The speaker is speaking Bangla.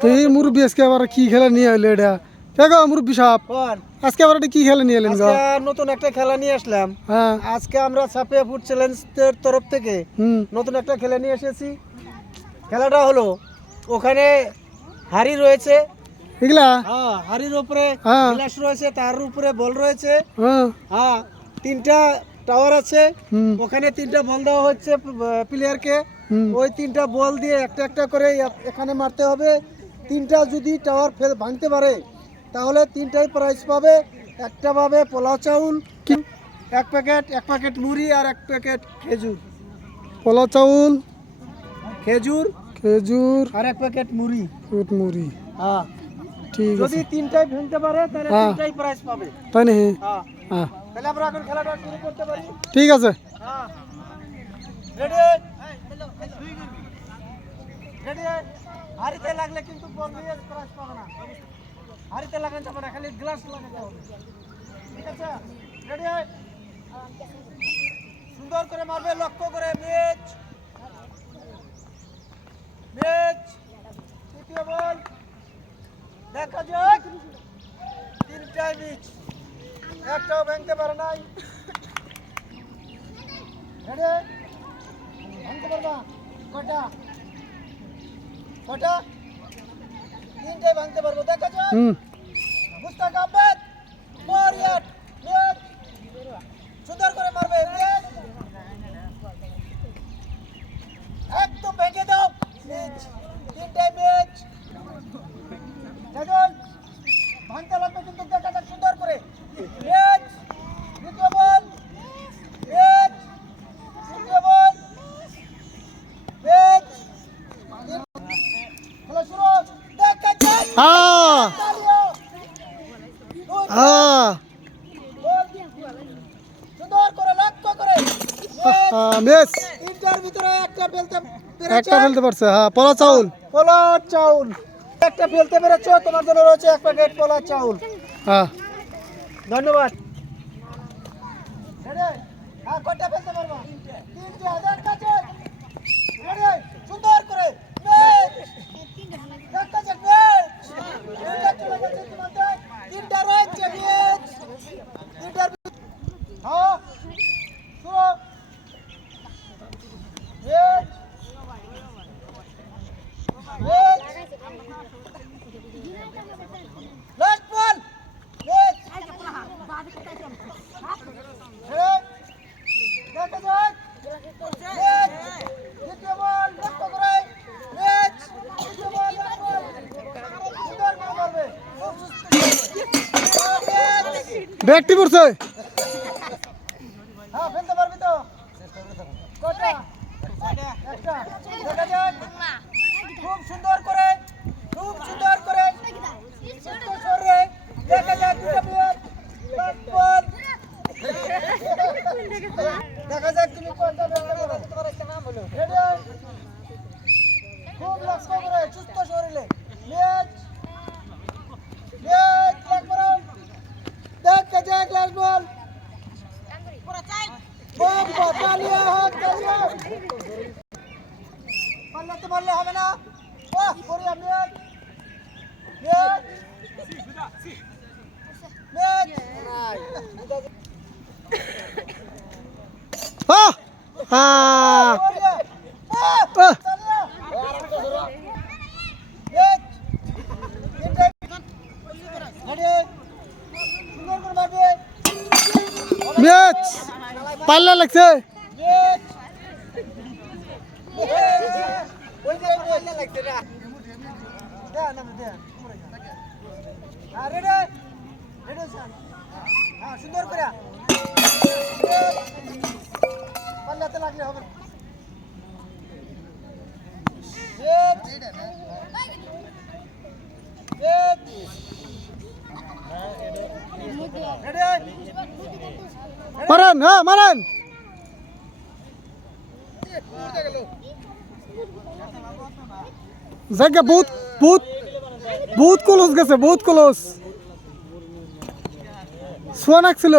তো এই মুরব্বী আজকে আবার কি খেলা নিয়ে এলো এটা? কে গো মুরব্বী সাহেব আজকে আবার এটা কি খেলা নিয়ে এলেন গো? নতুন একটা খেলা নিয়ে আসলাম। হ্যাঁ। আজকে আমরা সাপিয়া ফুড চ্যালেঞ্জের তরফ থেকে নতুন একটা খেলা নিয়ে এসেছি। খেলাটা হলো ওখানে হাড়ি রয়েছে। এগুলা? হ্যাঁ হাড়ির উপরে হ্যাঁ। গ্লাস রয়েছে তার উপরে বল রয়েছে। হ্যাঁ। হ্যাঁ তিনটা টাওয়ার আছে। ওখানে তিনটা বল দেওয়া হচ্ছে প্লেয়ারকে ওই তিনটা বল দিয়ে একটা একটা করে এখানে মারতে হবে। তিনটা যদি টাওয়ার ফেল ভাঙতে পারে তাহলে তিনটাই প্রাইজ পাবে। একটা পাবে পোলাও চাউল এক প্যাকেট এক প্যাকেট মুড়ি আর এক প্যাকেট খেজুর। পোলা চাউল খেজুর খেজুর আর এক প্যাকেট মুড়ি। মুড়ি। হ্যাঁ। ঠিক যদি আছে। তিনটাই ভাঙতে পারে তাহলে হ্যাঁ। তিনটাই প্রাইজ পাবে। তাই নাকি? হ্যাঁ। হ্যাঁ। তাহলে আমরা এখন খেলাটা শুরু করতে পারি। ঠিক আছে। হ্যাঁ। রেডি রেডি হাড়িতে লাগলে কিন্তু প্রাইজ পাবে না। হাড়িতে লাগান যাবে না, খালি গ্লাস লাগাতে হবে। ঠিক আছে? সুন্দর করে মারবে, লক্ষ্য করে ম্যাচ ম্যাচ তৃতীয় বল। দেখা যাক। তিনটাই মিচ একটাও ভাঙতে পারে নাই। রেডি ভাঙতে পারবা? কটা কটা তিনটাই ভাঙতে পারব দেখা যাক। মুস্তাক আহমেদ মরিয়াট সুন্দর করে মারবে ম্যাচ একদম ভেঙে দাও ম্যাচ তিনটাই ম্যাচ দেখুন ভাঙতে লাগবে কিন্তু দেখা যাক সুন্দর করে ম্যাচ দ্বিতীয় বল ম্যাচ তৃতীয় বল ম্যাচ খেলা শুরু দেখা যাক হ্যাঁ তালিও হ্যাঁ সুন্দর করে লক্ষ্য করে হ্যাঁ বেশ তিনটার ভিতরে একটা ফেলতে পারছে হ্যাঁ পোলা চাউল। পোলা চাউল। একটা ফেলতে পেরেছ তোমার জন্য রয়েছে এক প্যাকেট পোলা চাউল। হ্যাঁ ধন্যবাদ। হ্যাঁ, কয়টা ফেলতে পারবা? তিনটে, হাজার কাছে। রেডি? সুন্দর করে ম্যাচ। দেখা যাক ম্যাচ। তিনটা চলে গেছে তোমাদের। তিনটা রয়েছে ম্যাচ। তিনটার ভিতরে- হ্যাঁ, শুরু। Match. Match. Last ball match red দেখা যাক রেড দ্বিতীয় বল লক্ষ্য করে রেড দ্বিতীয় বল লক্ষ্য সুন্দর করে মারবে খুব সুস্থ ব্যাগটি পড়ছে। হ্যাঁ খুব সুন্দর করে খুব সুন্দর করে। দেখা দেখা খুব লক্ষ্য করে সুস্থ শরীরে ম্যাচ ম্যাচ লাগ করো দেখা যাক লাস্ট বল বাবা তালিয়া হাত তালিয়া পাল্লাতে মারলে হবে না বাহ করিয়া ম্যাচ ম্যাচ ম্যাচ পাল্লা লাগছে। সুন্দর করে পাল্লাতে লাগলে হবে। মারেন হ্যাঁ মারেন জায়গা বহুত বহুত বহুত ক্লোজ গেছে বহুত ক্লোজ শোয়া নাকছিল